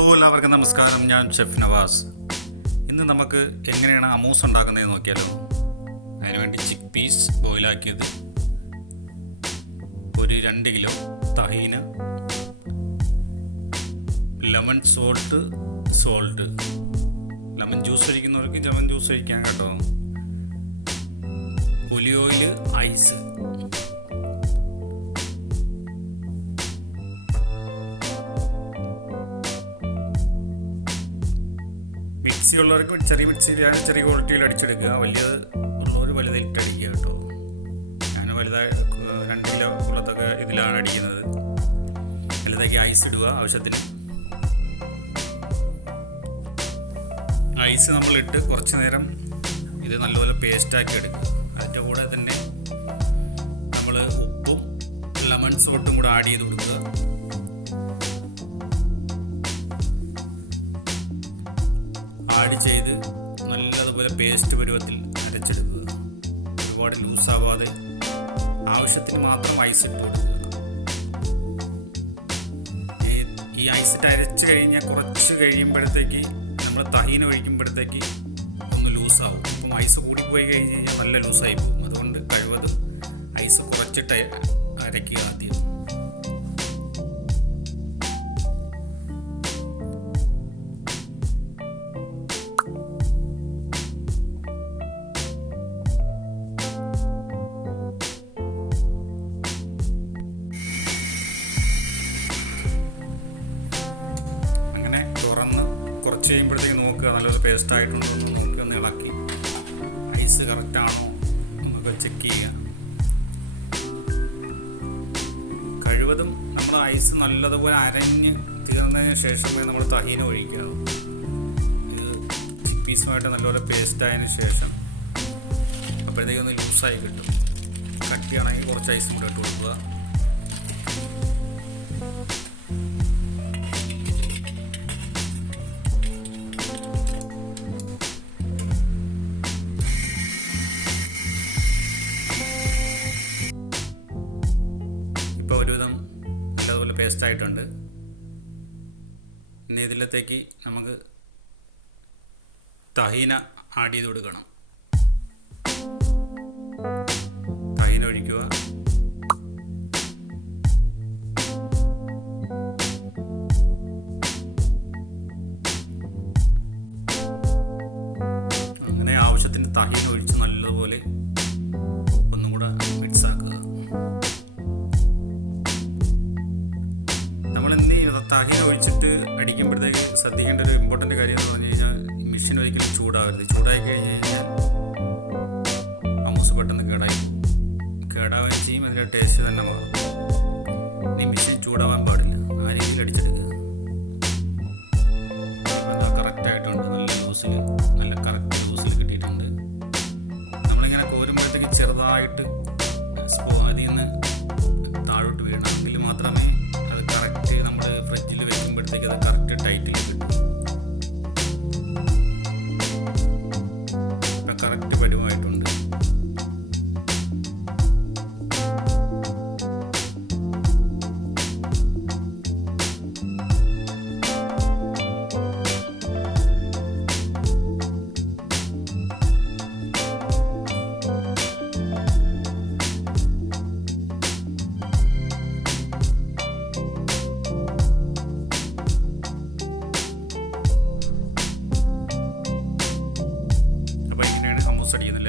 Hello എല്ലാവർക്കും നമസ്കാരം. ഞാൻ ഷെഫ് നവാസ്. ഇന്ന് നമുക്ക് എങ്ങനെയാണ് അമൂസ് ഉണ്ടാക്കുന്നത് നോക്കിയാലോ? അതിനുവേണ്ടി പീസ് ബോയിലാക്കിയത് ഒരു രണ്ട് kilo tahini. Lemon salt salt. Lemon juice ഒഴിക്കുന്നവർക്ക് lemon juice കഴിക്കാൻ കേട്ടോ. ഒലി ഓയിൽ ഐസ്. മിക്സി ഉള്ളവർക്ക് ചെറിയ മിക്സിയിൽ ചെറിയ ക്വാളിറ്റിയിൽ അടിച്ചെടുക്കുക. വലിയത് ഉള്ളവർ വലുതായിട്ട് അടിക്കുക കേട്ടോ. ഞാൻ വലുതായി രണ്ട് കിലോ ഉള്ളതൊക്കെ ഇതിലാണ് അടിക്കുന്നത്. വലുതാക്കി ഐസ് ഇടുക ആവശ്യത്തിന്. ഐസ് നമ്മളിട്ട് കുറച്ച് നേരം ഇത് നല്ലപോലെ പേസ്റ്റാക്കി എടുക്കുക. അതിന്റെ കൂടെ തന്നെ നമ്മൾ ഉപ്പും ലെമൺ സോട്ടും കൂടെ ആഡ് ചെയ്ത് കൊടുക്കുക. ആഡ് ചെയ്ത് നല്ലതുപോലെ പേസ്റ്റ് പരുവത്തിൽ അരച്ചെടുക്കുക. ഒരുപാട് ലൂസാവാതെ ആവശ്യത്തിന് മാത്രം ഐസ് ഇട്ട് കൊടുക്കുക. ഈ- ഐസ് ഇട്ട് അരച്ച് കഴിഞ്ഞാൽ കുറച്ച് കഴിയുമ്പോഴത്തേക്ക് നമ്മൾ തഹീന ഒഴിക്കുമ്പോഴത്തേക്ക് ഒന്ന് ലൂസാവും അപ്പം ഐസ് കൂടിപ്പോയി കഴിഞ്ഞ് കഴിഞ്ഞാൽ നല്ല ലൂസായി പോകും. അതുകൊണ്ട് കഴിവതും ഐസ് കുറച്ചിട്ട് അരയ്ക്കുക ആദ്യം. കുറച്ച് കഴിയുമ്പോഴത്തേക്ക് നോക്കുക. നല്ലൊരു പേസ്റ്റ് ആയിട്ടുണ്ടോ എന്ന് നോക്കി ഒന്ന് ഇളക്കി. ഐസ് കറക്റ്റാണോ എന്നൊക്കെ ചെക്ക് ചെയ്യുക. കഴിവതും നമ്മൾ ഐസ് നല്ലതുപോലെ അരഞ്ഞ് തീർന്നതിന് ശേഷമേ നമ്മൾ തഹീന ഒഴിക്കുക ഇത് ചിക്ക് പീസുമായിട്ട് നല്ലപോലെ പേസ്റ്റ് ആയതിനു ശേഷം അപ്പോഴത്തേക്കൊന്ന് ലൂസായി കിട്ടും. കട്ടിയാണെങ്കിൽ കുറച്ച് ഐസും കൂടെ ഇട്ട് കൊടുക്കുക. പേസ്റ്റ് ആയിട്ടുണ്ട്. ഇനി ഇതിലത്തേക്ക് നമുക്ക് തഹീന ആഡ് ചെയ്ത് കൊടുക്കണം. തഹീന ഒഴിക്കുക. അങ്ങനെ ആവശ്യത്തിന് തഹീന ഒഴിച്ച് നല്ലതുപോലെ അടിക്കുമ്പോഴത്തേക്ക് ശ്രദ്ധിക്കേണ്ട ഒരു ഇമ്പോർട്ടന്റ് കാര്യം എന്ന് പറഞ്ഞു കഴിഞ്ഞാൽ മെഷീൻ ഒരിക്കലും ചൂടാവരുത്. ചൂടായി കഴിഞ്ഞ് കഴിഞ്ഞാൽ അമൂസ് പെട്ടെന്ന് കേടായി. കേടാവുകയും ചെയ്യും അതിന്റെ ടേസ്റ്റ് തന്നെ മാറും. ഇനി മെഷീൻ ചൂടാവാൻ പാടില്ല. ആ രീതിയിൽ അടിച്ചെടുക്കുക.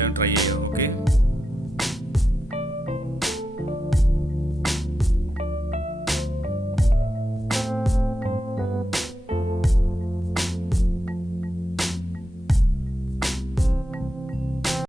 tener un trayecto, ¿ok?